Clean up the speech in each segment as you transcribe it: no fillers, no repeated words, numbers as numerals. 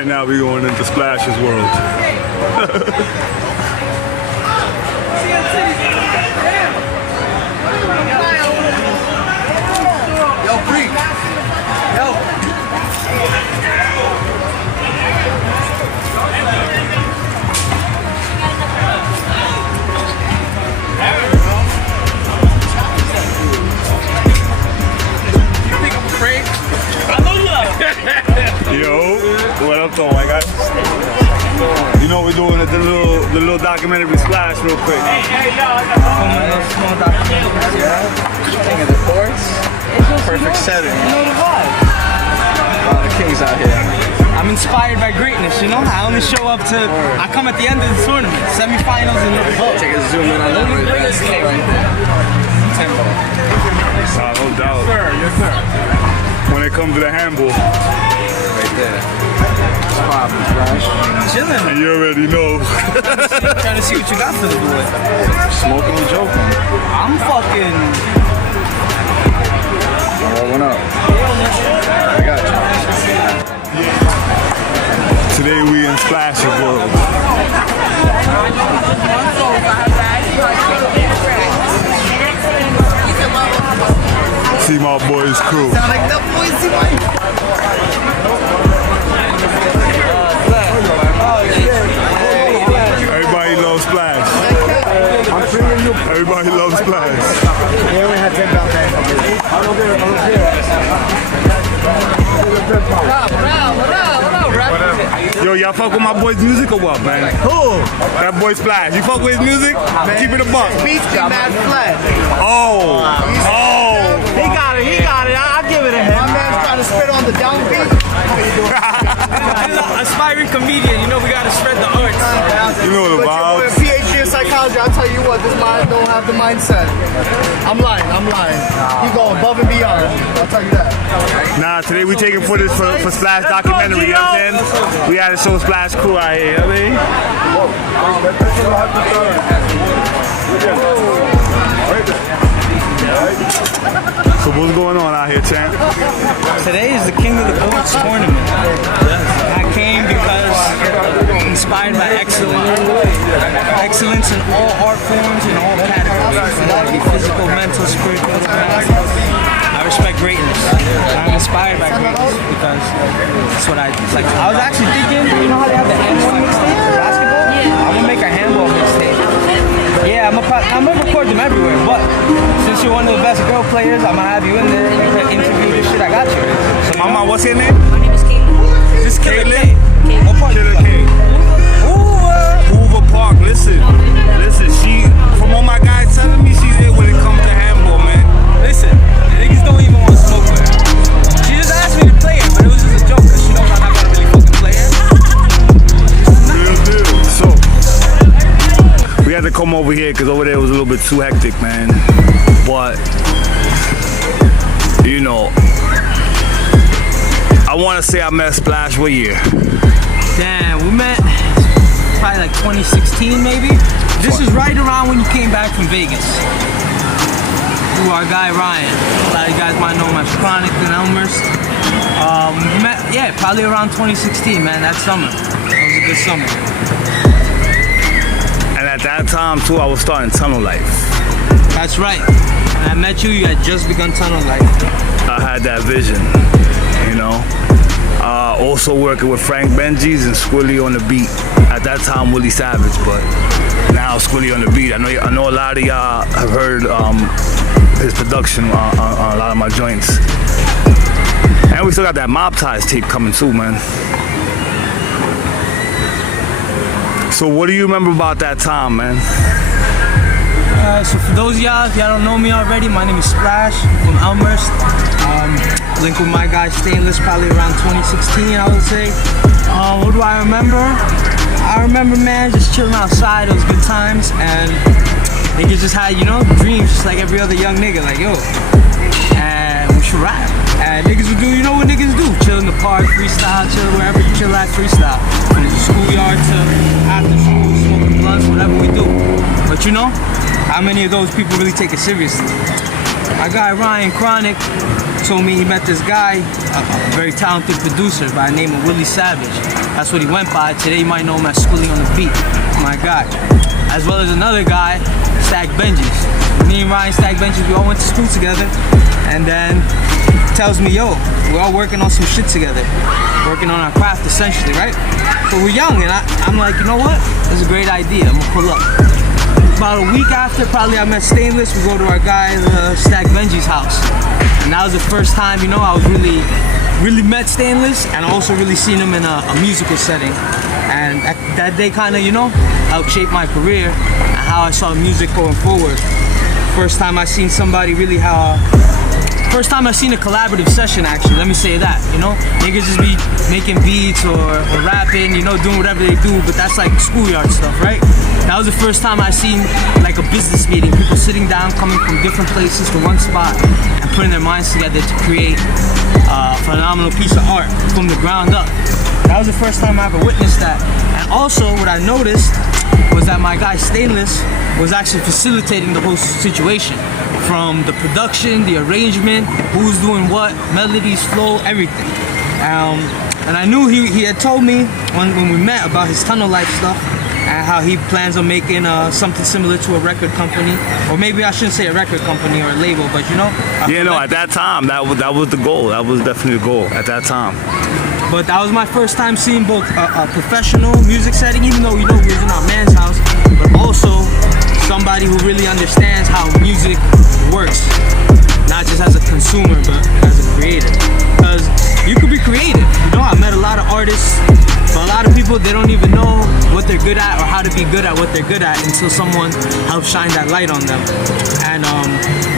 right now we're going into Splash's world. Yo, freak. Yo. Yo, what up though, my guy? You know we're doing the little documentary Splash real quick. Small documentary, yeah. King of the courts. Perfect setting. You know the vibe. The kings out here. I'm inspired by greatness, you know? I only show up to, I come at the end of the tournament, semifinals and the vote. Take a zoom in on the that's King right there. Tempo. No doubt. Yes, sir. When it comes to the handball. Right there. Poppin', Splash. Chilling. And you already know. Trying to see what you got for the boy. Smoking and joking. I'm fucking... Rolling up. I got you. Today we in Splash's world. See my boys crew. Sound like the Boise Mike. Everybody loves Splash. Everybody loves Splash. Yeah, we had 10 pounds. Yo, y'all fuck with my boy's music or what, man? Who? That boy Splash. You fuck with his music? Keep it a buck. Beats got mad flat. Oh. He got it, I'll give it to him. My man's trying to spit on the downbeat. Aspiring comedian, you know we gotta spread the arts. You know the With a vibes. PhD in psychology, I'll tell you what, this mind don't have the mindset. I'm lying. You go above and beyond. I'll tell you that. Nah, today we taking footage for Splash documentary, you know what I'm saying? We had to show Splash crew out here, you know what I mean? So what's going on out here, champ? Today is the King of the Courts tournament. I came because inspired by excellence. Excellence in all art forms, in all categories. Whether it be physical, mental, spiritual, I respect greatness. I'm inspired by greatness because that's what I like. I was actually thinking, you know how they have the N1 mixtape for basketball? Yeah. I'm gonna make a handball mixtape. Yeah, I'm gonna record them everywhere, but since you're one of the best girl players, I'm gonna have you in there and interview the shit I got you. So, Mama, what's your name? My name is Caitlin. This Caitlin? What part Killer King. Hoover Park. Listen, she, from all my guys telling me, she's there when it comes to handball, man. Listen, the niggas don't even want to smoke with her. She just asked me to play it, but it was just a joke because she knows I'm not gonna really fucking play it. Real deal. So, we had to come over here because over there was a little bit too hectic, man. But, you know, I want to say I met Splash what year? Damn, we met probably like 2016 maybe. This is right around when you came back from Vegas. Through our guy Ryan. A lot of you guys might know him as Chronic in Elmhurst. We met, yeah, probably around 2016, man, that summer. That was a good summer. And at that time, too, I was starting Tunnel Life. That's right. When I met you, you had just begun Tunnel Life. I had that vision, you know. Also working with Frank Benji's and Squilly on the beat. At that time, Willie Savage, but now Squilly on the beat. I know a lot of y'all have heard his production on a lot of my joints. And we still got that Mob Ties tape coming too, man. So what do you remember about that time, man? So for those of y'all, if y'all don't know me already, my name is Splash from Elmhurst. Linked with my guy Stainless probably around 2016, I would say. What do I remember? I remember, man, just chilling outside. It was good times, and niggas just had, you know, dreams, just like every other young nigga, like, yo, and we should rap. And niggas would do, you know what niggas do? Chill in the park, freestyle, chill wherever you chill at, freestyle. From the schoolyard to after school, smoking blunts, whatever we do. But you know, how many of those people really take it seriously? my guy Ryan Chronic told me he met this guy, a very talented producer by the name of Willie Savage. That's what he went by. Today you might know him as Squilly on the Beat, my guy. As well as another guy, Stack Benjis. Me and Ryan Stack Benjis, we all went to school together. And then tells me, yo, we're all working on some shit together. Working on our craft essentially, right? So we're young and I'm like, you know what? It's a great idea, I'm gonna pull up. About a week after, probably I met Stainless, we go to our guy, Stack Benji's house. And that was the first time, you know, I was really met Stainless and also really seen him in a musical setting. And that day kind of, you know, helped shape my career and how I saw music going forward. First time I seen somebody really first time I seen a collaborative session actually, let me say that, you know? Niggas just be making beats or rapping, you know, doing whatever they do, but that's like schoolyard stuff, right? That was the first time I seen like a business meeting, people sitting down, coming from different places to one spot and putting their minds together to create a phenomenal piece of art from the ground up. That was the first time I ever witnessed that. And also what I noticed was that my guy Stainless was actually facilitating the whole situation. From the production, the arrangement, who's doing what, melodies, flow, everything. And I knew he had told me when we met about his tunnel life stuff and how he plans on making something similar to a record company, or maybe I shouldn't say a record company or a label, but you know. Yeah, no, at that time, that was the goal. That was definitely the goal at that time. But that was my first time seeing both a professional music setting, even though, you know, we was in our man's house, but also somebody who really understands how music works, not just as a consumer, but as a creator. Because you could be creative. You know, I met a lot of artists, but a lot of people, they don't even know what they're good at or how to be good at what they're good at until someone helps shine that light on them. And,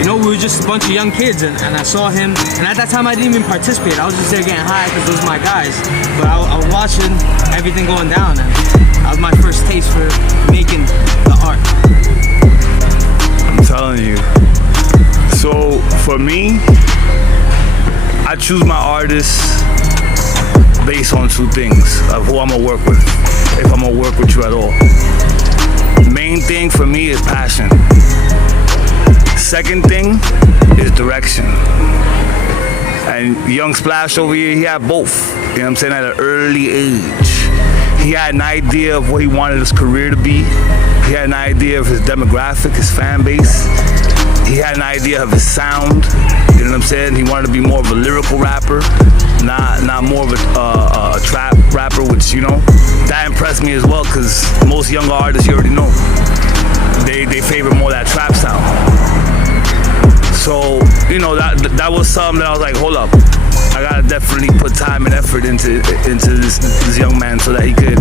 you know, we were just a bunch of young kids, and I saw him, and at that time I didn't even participate. I was just there getting high because those were my guys. But I was watching everything going down, and that was my first taste for making the art. I'm telling you. So for me, I choose my artists based on two things of who I'm gonna work with, if I'm gonna work with you at all. Main thing for me is passion. Second thing is direction. And Young Splash over here, he had both. You know what I'm saying? At an early age. He had an idea of what he wanted his career to be. He had an idea of his demographic, his fan base. He had an idea of his sound. You know what I'm saying? He wanted to be more of a lyrical rapper, not more of a trap rapper, which, you know, that impressed me as well, because most younger artists, you already know, they favor more that trap sound. So, you know, that was something that I was like, hold up, I gotta definitely put time and effort into this young man so that he could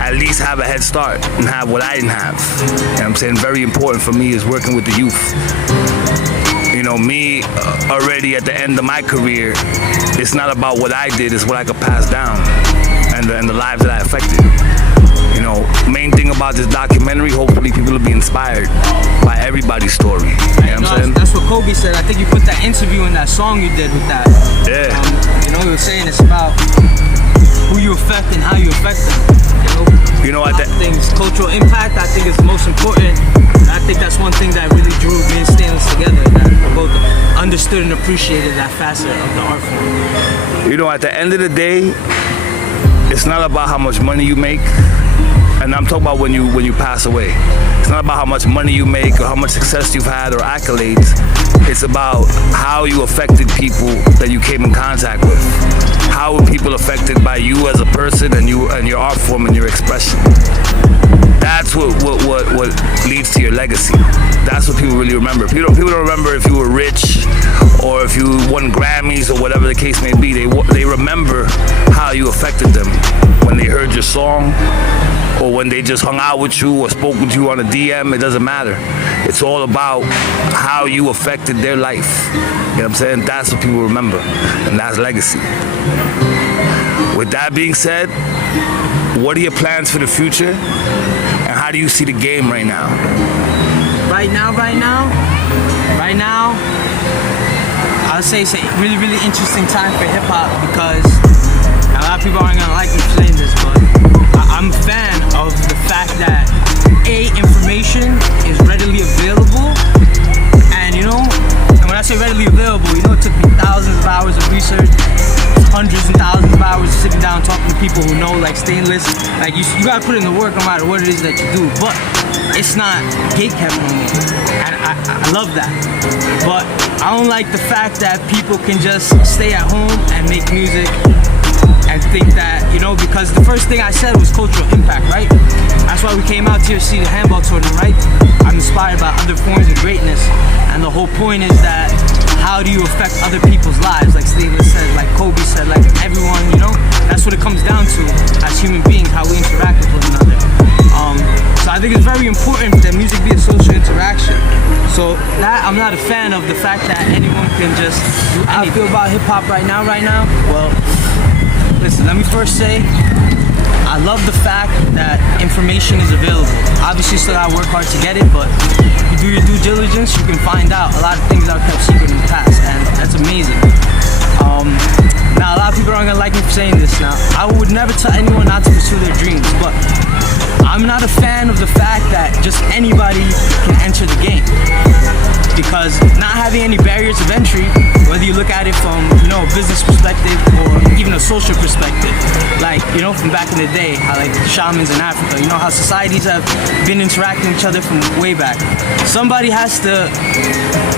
at least have a head start and have what I didn't have. You know what I'm saying? Very important for me is working with the youth. You know, me already at the end of my career, it's not about what I did, it's what I could pass down and the lives that I affected. You know, main thing about this documentary, hopefully people will be inspired by everybody's story. You know what I'm saying? That's what Kobe said. I think you put that interview in that song you did with that. Yeah. You know, he was saying it's about who you affect and how you affect them. You know, at the things, cultural impact, I think is the most important. And I think that's one thing that really drew me and Stainless together, that we both understood and appreciated that facet of the art form. You know, at the end of the day, it's not about how much money you make. And I'm talking about when you pass away. It's not about how much money you make or how much success you've had or accolades. It's about how you affected people that you came in contact with. How were people affected by you as a person and your art form and your expression? That's what leads to your legacy. That's what people really remember. People don't remember if you were rich or if you won Grammys or whatever the case may be. They remember how you affected them when they heard your song, or when they just hung out with you or spoke with you on a DM. It doesn't matter. It's all about how you affected their life. You know what I'm saying? That's what people remember, and that's legacy. With that being said, what are your plans for the future, and how do you see the game right now? Right now, I would say it's a really, really interesting time for hip hop, because a lot of people aren't gonna like me saying this, but I'm a fan of the fact that information is readily available, and you know, and when I of hours sitting down talking to people who know like Stainless. Like you gotta put in the work no matter what it is that you do. But it's not gatekept no more, and I love that. But I don't like the fact that people can just stay at home and make music and think that, you know, because the first thing I said was cultural impact, right? That's why we came out here to see the handball tournament, right? I'm inspired by other forms of greatness, and the whole point is that how do you affect other people's lives? Like Stainless said, like Kobe said, like everyone, you know? That's what it comes down to as human beings, how we interact with one another. So I think it's very important that music be a social interaction. So that I'm not a fan of the fact that anyone can just do anything. How I feel about hip hop right now. Well, listen, let me first say, I love the fact that information is available. Obviously, still gotta work hard to get it, but if you do your due diligence, you can find out a lot of things that were kept secret in the past, and that's amazing. Now, a lot of people aren't gonna like me for saying this now. I would never tell anyone not to pursue their dreams, but I'm not a fan of the fact that just anybody can enter the game. Because not having any barriers of entry, whether you look at it from, you know, a business perspective or even a social perspective, like, you know, from back in the day, how like shamans in Africa, you know, how societies have been interacting with each other from way back. Somebody has to,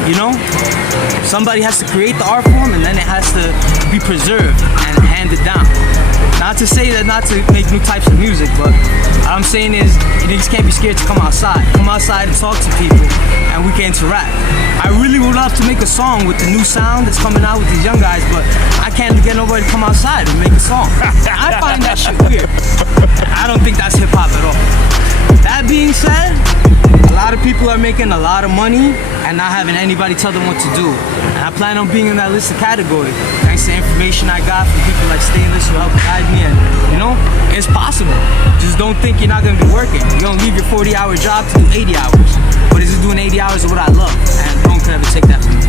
you know, somebody has to create the art form, and then it has to be preserved and handed down. Not to say that not to make new types of music, but all I'm saying is you niggas can't be scared to come outside. Come outside and talk to people, and we can interact. I really would love to make a song with the new sound that's coming out with these young guys, but I can't get nobody to come outside and make a song. I find that shit weird. I don't think that's hip hop at all. That being said, a lot of people are making a lot of money and not having anybody tell them what to do. And I plan on being in that listed category, thanks to information I got from people like Stainless who help guide me, and you know, it's possible. Just don't think you're not gonna be working. You're gonna leave your 40-hour job to do 80 hours. But is it doing 80 hours of what I love? And no one can ever take that from me.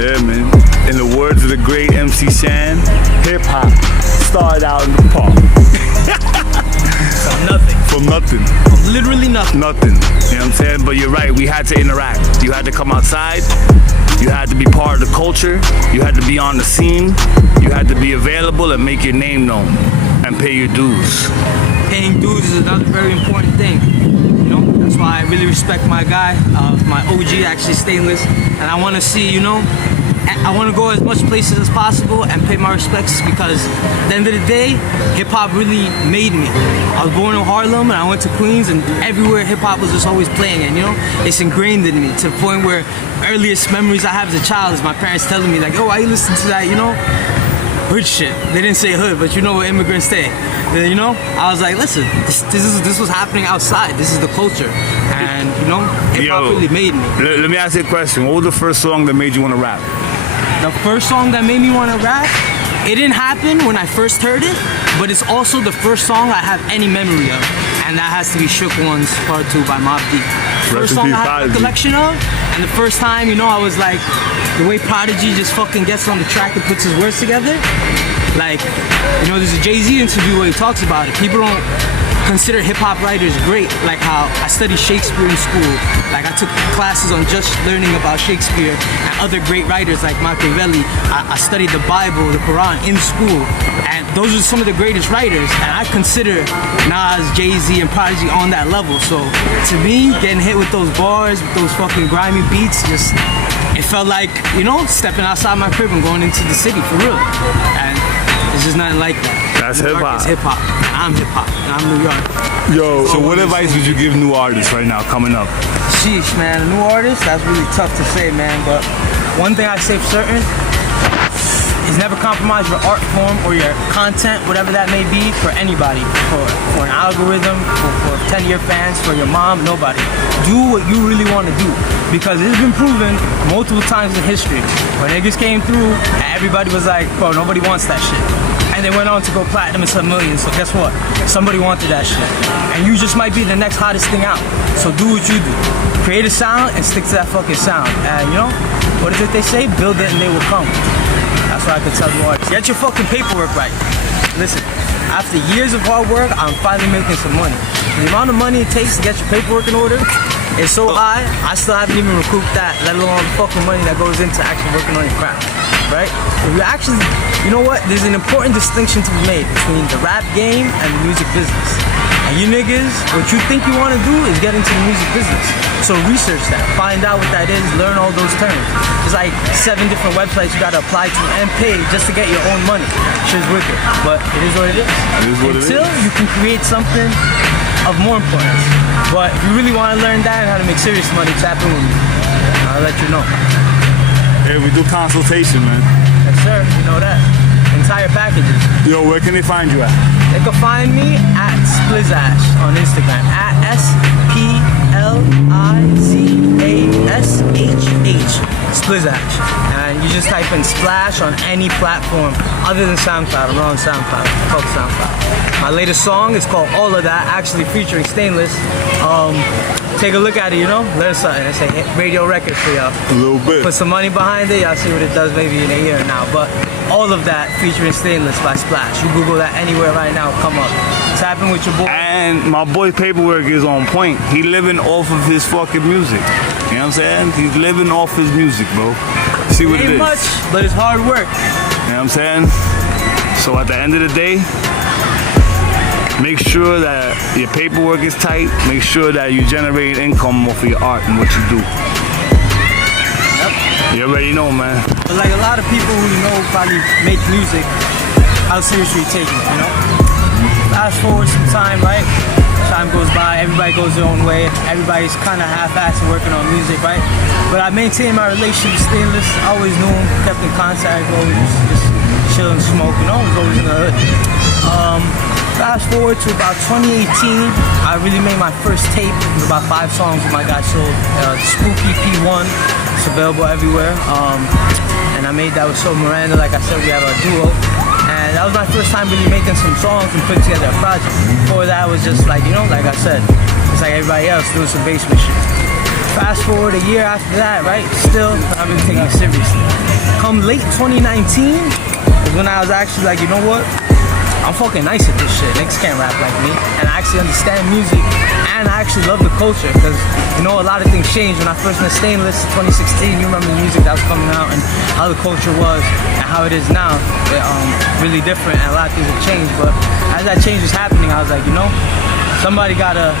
Yeah, man. In the words of the great MC Shan, hip hop started out in the park. From nothing. From nothing. From literally nothing. Nothing. You know what I'm saying? But you're right, we had to interact. You had to come outside. You had to be part of the culture. You had to be on the scene. You had to be available and make your name known and pay your dues. Paying dues is another very important thing. You know, that's why I really respect my guy, my OG, actually Stainless. And I want to see, you know, I want to go as much places as possible and pay my respects, because at the end of the day, hip-hop really made me. I was born in Harlem and I went to Queens, and everywhere hip-hop was just always playing, and you know, it's ingrained in me to the point where earliest memories I have as a child is my parents telling me like, oh, why you listen to that, you know, hood shit. They didn't say hood, but you know what immigrants say. Then, you know, I was like, listen, this was happening outside. This is the culture, and you know, hip-hop really made me. Let me ask you a question. What was the first song that made you want to rap? The first song that made me want to rap, it didn't happen when I first heard it, but it's also the first song I have any memory of, and that has to be Shook Ones Part 2 by Mobb Deep. First song I have a collection of, and the first time, you know, I was like, the way Prodigy just fucking gets on the track and puts his words together, like, you know, there's a Jay-Z interview where he talks about it. People don't consider hip-hop writers great, like how I studied Shakespeare in school. Like I took classes on just learning about Shakespeare and other great writers like Machiavelli. I studied the Bible, the Quran in school, and those are some of the greatest writers, and I consider Nas, Jay-Z, and Prodigy on that level. So to me, getting hit with those bars, with those fucking grimy beats, just, it felt like, you know, stepping outside my crib and going into the city for real. And it's just nothing like that. That's hip-hop. It's hip-hop. I'm hip-hop. I'm New York. Yo, so what advice would you give new artists right now coming up? Sheesh, man. A new artist, that's really tough to say, man. But one thing I say for certain is never compromise your art form or your content, whatever that may be, for anybody. For an algorithm, for 10-year fans, for your mom, nobody. Do what you really want to do. Because it's been proven multiple times in history. When niggas came through, and everybody was like, bro, nobody wants that shit. And they went on to go platinum and sell millions. So guess what? Somebody wanted that shit. And you just might be the next hottest thing out. So do what you do. Create a sound and stick to that fucking sound. And you know, what is it they say? Build it and they will come. That's what I can tell you artists. Get your fucking paperwork right. Listen, after years of hard work, I'm finally making some money. The amount of money it takes to get your paperwork in order is so high, I still haven't even recouped that, let alone the fucking money that goes into actually working on your craft. right? If you actually, you know what? There's an important distinction to be made between the rap game and the music business. And you niggas, what you think you want to do is get into the music business. So research that, find out what that is, learn all those terms. There's like 7 different websites you gotta apply to and pay just to get your own money. Shit's wicked, but it is what it is. It is what it is. Until you can create something of more importance. But if you really want to learn that and how to make serious money, tap in with me. I'll let you know. Hey, we do consultation, man. Yes, sir. You know that. Entire packages. Yo, where can they find you at? They can find me at Splizash on Instagram. At SPLIZASHH. Splizash. And you just type in Splash on any platform other than SoundCloud. I'm on SoundCloud. Fuck SoundCloud. My latest song is called All of That, actually featuring Stainless. Take a look at it, you know? Learn something. It's a radio record for y'all. A little bit. Put some money behind it, y'all see what it does maybe in a year now. But All of That featuring Stainless by Splash. You Google that anywhere right now, come up. Tap in with your boy. And my boy's paperwork is on point. He living off of his fucking music. You know what I'm saying? He's living off his music, bro. See what it Ain't is. much, but it's hard work. You know what I'm saying? So at the end of the day, make sure that your paperwork is tight. Make sure that you generate income off of your art and what you do. You already know, man. But like a lot of people who you know probably make music, how seriously you take it, you know? Fast forward some time, right? Time goes by, everybody goes their own way. Everybody's kind of half-assed working on music, right? But I maintained my relationship with Stainless. I always knew him, kept in contact, always just chill and smoke, you know? I was always in the hood. Fast forward to about 2018, I really made my first tape. It was about 5 songs with my guy Soul. Spooky P1. It's available everywhere. And I made that with Soul Miranda. Like I said, we have a duo. And that was my first time really making some songs and putting together a project. Before that was just like, you know, like I said, it's like everybody else doing some basement shit. Fast forward a year after that, right? Still, I've been taking it seriously. Come late 2019 is when I was actually like, you know what? I'm fucking nice at this shit. Niggas can't rap like me. And I actually understand music. And I actually love the culture. Because, you know, a lot of things changed. When I first met Stainless in 2016, you remember the music that was coming out and how the culture was and how it is now. Really different, and a lot of things have changed. But as that change was happening, I was like, you know, somebody gotta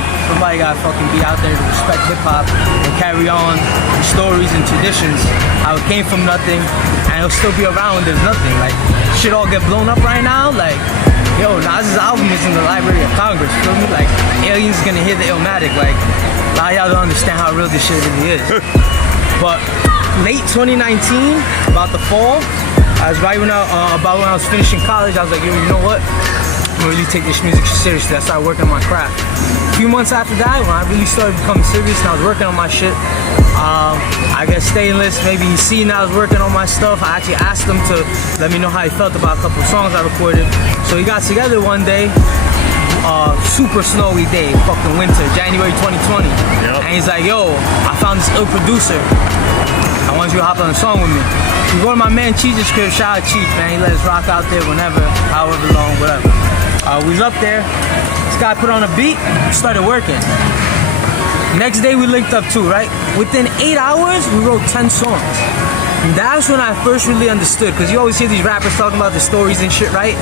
fucking be out there to respect hip hop and carry on the stories and traditions. How it came from nothing and it'll still be around when there's nothing. Like, shit all get blown up right now. Like, yo, Nas's album is in the Library of Congress, feel me? Like, aliens gonna hear the Illmatic. Like, a lot of y'all don't understand how real this shit really is. But late 2019, about the fall, I was right when about when I was finishing college, I was like, yo, you know what? I'm gonna really take this music seriously. I started working on my craft. A few months after that, when I really started becoming serious and I was working on my shit, I guess Stainless, maybe he seen I was working on my stuff. I actually asked him to let me know how he felt about a couple of songs I recorded. So he got together one day, super snowy day, fucking winter, January 2020. Yep. And he's like, yo, I found this ill producer. I want you to hop on a song with me. We go to my man Cheech's crib, shout out Cheech, man. He let us rock out there whenever, however long, whatever. We was up there, this guy put on a beat, started working. Next day we linked up too, right? Within 8 hours, we wrote 10 songs. And that's when I first really understood, because you always hear these rappers talking about the stories and shit, right?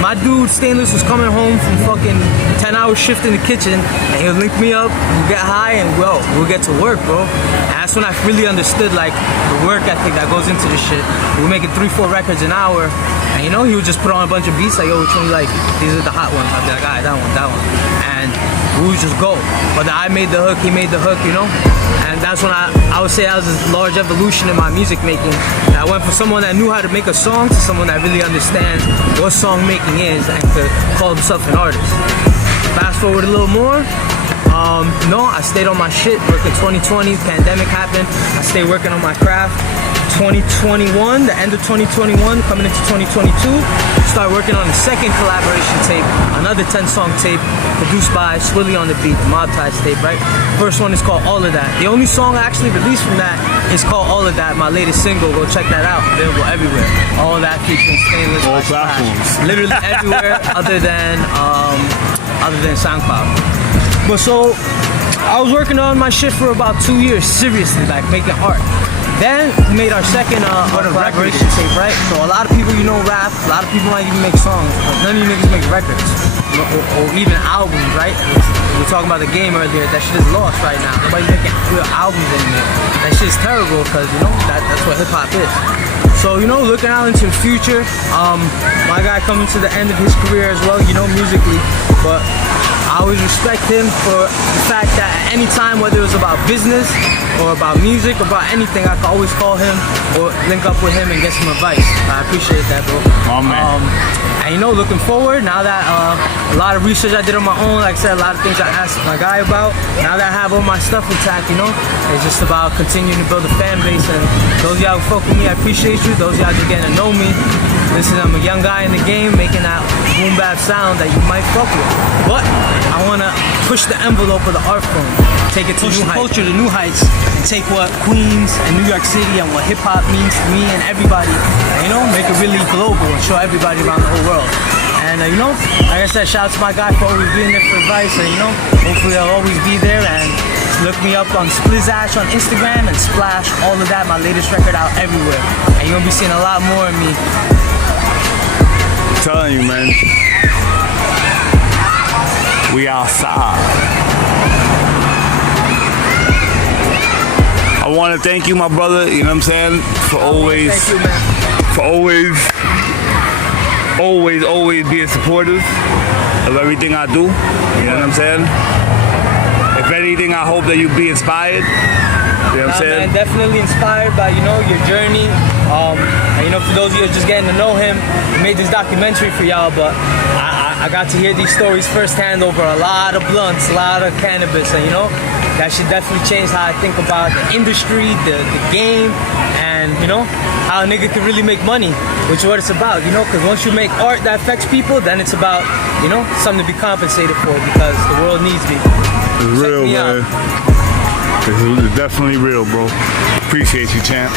My dude, Stainless, was coming home from fucking 10-hour shift in the kitchen, and he'll link me up, we'll get high, and we'll get to work, bro. And that's when I really understood, like, the work ethic that goes into this shit. We were making 3-4 records an hour, and you know, he would just put on a bunch of beats, like, yo, which one you like? These are the hot ones. I'd be like, all right, that one. And we would just go. Whether I made the hook, he made the hook, you know? And that's when I would say that was a large evolution in my music making. And I went from someone that knew how to make a song to someone that really understands what song making is and could call himself an artist. Fast forward a little more. No, I stayed on my shit. Working 2020, pandemic happened. I stayed working on my craft. 2021, the end of 2021, coming into 2022, start working on the second collaboration tape, another 10-song tape produced by Swilly on the Beat, the Mob Ties tape, right? First one is called All of That. The only song I actually released from that is called All of That, my latest single. Go check that out, available everywhere. All of That featuring Stainless. All platforms. Literally everywhere other than SoundCloud. But so, I was working on my shit for about 2 years, seriously, like making art. Then we made our second collaboration tape, right? So a lot of people, rap. A lot of people might even make songs, but none of you niggas make records, or even albums, right? We were talking about the game earlier. That shit is lost right now. Nobody's making real albums anymore. That shit's terrible because that's what hip hop is. So looking out into the future, my guy coming to the end of his career as well, musically, but I always respect him for the fact that at any time, whether it was about business or about music, or about anything, I could always call him or link up with him and get some advice. I appreciate that, bro. Oh, man. And looking forward, now that a lot of research I did on my own, like I said, a lot of things I asked my guy about, now that I have all my stuff intact, it's just about continuing to build a fan base. And those of y'all who fuck with me, I appreciate you. Those of y'all just getting to know me, listen, I'm a young guy in the game making that boom bap sound that you might fuck with. But I want to push the envelope of the art form, take it to new heights. Culture to new heights, and take what Queens and New York City and what hip hop means to me and everybody, make it really global and show everybody around the whole world. And like I said, shout out to my guy for always being there for advice. And hopefully I'll always be there. And look me up on Splizash on Instagram and Splash, all of that. My latest record out everywhere, and you're gonna be seeing a lot more of me. I'm telling you, man. We outside. I want to thank you, my brother. You know what I'm saying? For always, Thank you, man. for always being supportive of everything I do. You know what I'm saying? If anything, I hope that you be inspired. You know what I'm saying? Man, definitely inspired by your journey. And for those of you just getting to know him, we made this documentary for y'all, but I got to hear these stories firsthand over a lot of blunts, a lot of cannabis, and that should definitely change how I think about the industry, the game, and how a nigga can really make money, which is what it's about, because once you make art that affects people, then it's about, something to be compensated for, because the world needs me. It's real, man. Out. It's definitely real, bro. Appreciate you, champ.